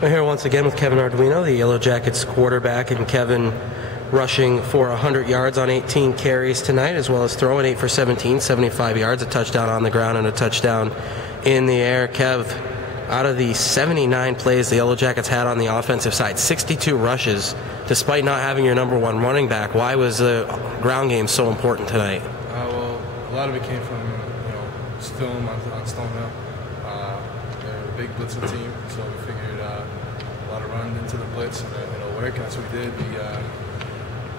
We're here once again with Kevin Arduino, the Yellow Jackets quarterback, and Kevin rushing for 100 yards on 18 carries tonight, as well as throwing 8 for 17, 75 yards, a touchdown on the ground and a touchdown in the air. Kev, out of the 79 plays the Yellow Jackets had on the offensive side, 62 rushes, despite not having your number one running back. Why was the ground game so important tonight? Well, a lot of it came from film on Stonehill. They're a big blitzer team, so we figured a lot of runs into the blitz, and it'll work. And that's what we did.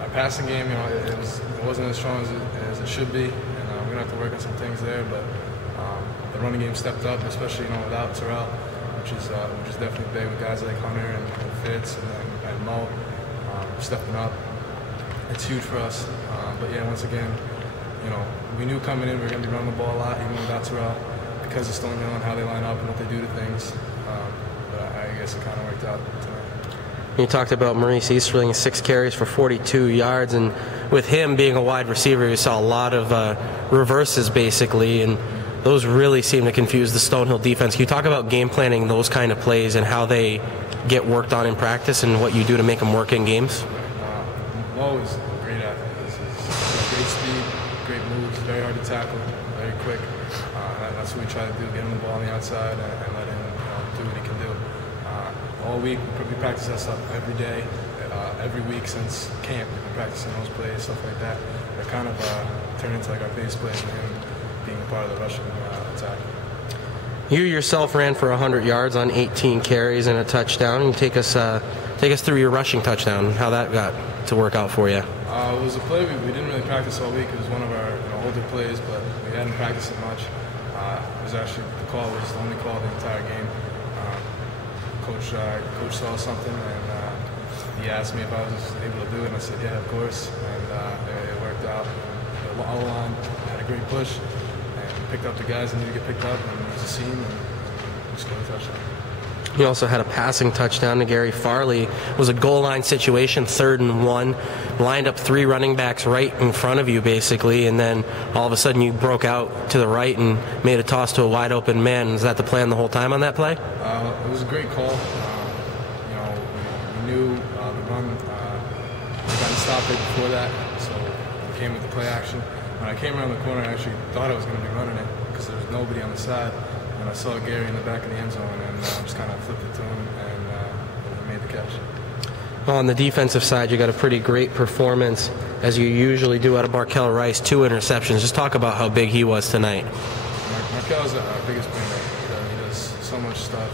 Our passing game, it wasn't as strong as it should be, and we're gonna have to work on some things there. But the running game stepped up, especially without Terrell, which is definitely big with guys like Hunter and Fitz and Mo stepping up. It's huge for us. But yeah, once again, we knew coming in we were going to be running the ball a lot, even without Terrell, because of Stonehill and how they line up and what they do to things. But I guess it kind of worked out tonight. You talked about Maurice Easterling, 6 carries for 42 yards, and with him being a wide receiver, you saw a lot of reverses basically, and those really seem to confuse the Stonehill defense. Can you talk about game planning those kind of plays and how they get worked on in practice and what you do to make them work in games? Mo is a great athlete. He's great speed, great moves, very hard to tackle, very quick. That's what we try to do, get him the ball on the outside and let him do what he can do. All week, we practice that stuff every day, every week since camp. We've been practicing those plays, stuff like that. They're kind of turned into like our base plays with him being a part of the rushing attack. You yourself ran for 100 yards on 18 carries and a touchdown. And take us through your rushing touchdown, how that got to work out for you. It was a play we didn't really practice all week. It was one of our older plays, but we hadn't practiced it much. It was actually, the call was the only call the entire game. Coach saw something, and he asked me if I was able to do it, and I said, yeah, of course. And it worked out. The all line had a great push and picked up the guys that needed to get picked up, and it was a seam, and we scored a touchdown. You also had a passing touchdown to Gary Farley. It was a goal line situation, 3rd and 1. Lined up 3 running backs right in front of you, basically, and then all of a sudden you broke out to the right and made a toss to a wide open man. Was that the plan the whole time on that play? It was a great call. We knew the run. We got to stop it before that, so we came with the play action. When I came around the corner, I actually thought I was going to be running it because there was nobody on the side. And I saw Gary in the back of the end zone, and I just kind of flipped it to him, and he made the catch. Well, on the defensive side, you got a pretty great performance, as you usually do, out of Markell Rice, 2 interceptions. Just talk about how big he was tonight. Markell's our biggest playmaker. He does so much stuff,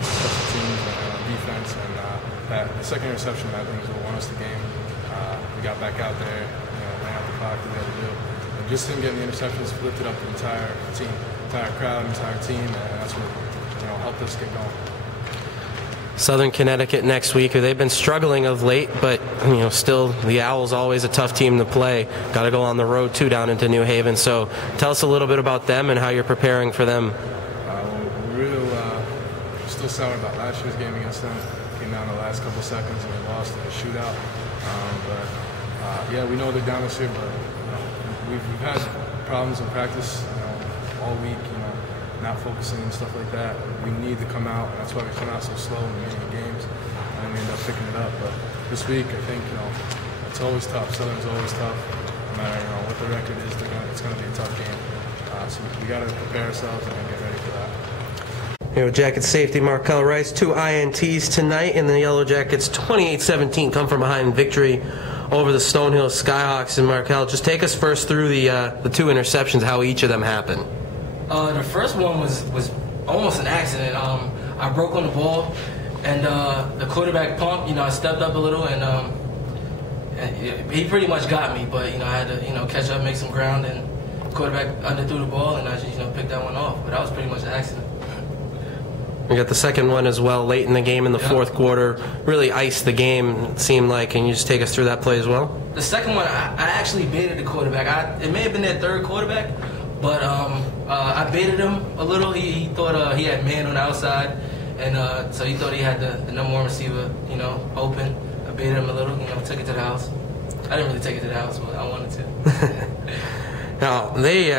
special teams and on defense. And the second interception, I think, is what won us the game. We got back out there, ran out the clock to be able to do. And just him getting the interceptions lifted up the entire team. Entire crowd, entire team, and that's what helped us get going. Southern Connecticut next week. They've been struggling of late, but still the Owls always a tough team to play. Got to go on the road too down into New Haven. So tell us a little bit about them and how you're preparing for them. We're still sour about last year's game against them. Came down the last couple seconds and we lost in a shootout. Yeah, we know they're down this year, but we've had problems in practice. All week, not focusing and stuff like that. We need to come out, and that's why we come out so slow in the beginning of games, and we end up picking it up. But this week, I think, it's always tough. Southern's always tough. No matter what the record is, it's going to be a tough game. So we got to prepare ourselves and get ready for that. Yellow Jackets safety Markell Rice, 2 INTs tonight, and the Yellow Jackets 28-17 come from behind victory over the Stonehill Skyhawks. And Markell, just take us first through the 2 interceptions, how each of them happened. The first one was almost an accident. I broke on the ball, and the quarterback pumped. I stepped up a little, and he pretty much got me. But I had to catch up, make some ground, and quarterback underthrew the ball, and I just picked that one off. But that was pretty much an accident. We got the second one as well, late in the game in the 4th quarter. Really iced the game, it seemed like. Can you just take us through that play as well? The second one, I actually baited the quarterback. It may have been their 3rd quarterback, but I baited him a little. He thought he had man on the outside, and so he thought he had the number 1 receiver, open. I baited him a little, took it to the house. I didn't really take it to the house, but I wanted to. Now, they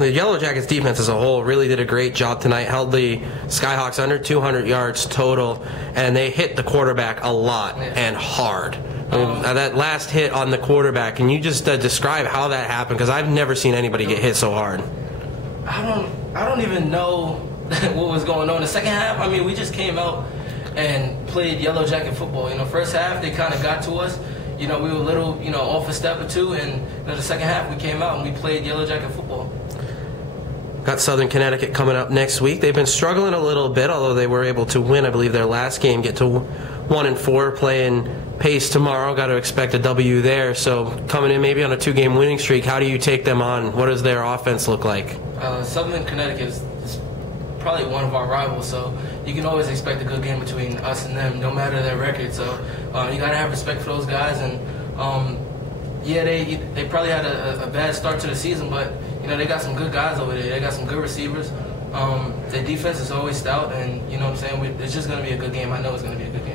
the Yellow Jackets defense as a whole really did a great job tonight, held the Skyhawks under 200 yards total, and they hit the quarterback a lot and hard. That last hit on the quarterback, can you just describe how that happened? Because I've never seen anybody get hit so hard. I don't even know what was going on. The second half, I mean, we just came out and played Yellow Jacket football. First half, they kind of got to us. We were a little, off a step or two, and the second half, we came out and we played Yellow Jacket football. Got Southern Connecticut coming up next week. They've been struggling a little bit, although they were able to win, I believe, their last game, get to 1-4, playing Pace tomorrow. Got to expect a W there. So coming in maybe on a 2-game winning streak, how do you take them on? What does their offense look like? Southern Connecticut is probably one of our rivals, so you can always expect a good game between us and them, no matter their record. So you got to have respect for those guys. And they probably had a bad start to the season, but they got some good guys over there. They got some good receivers. Their defense is always stout, and it's just going to be a good game. I know it's going to be a good game.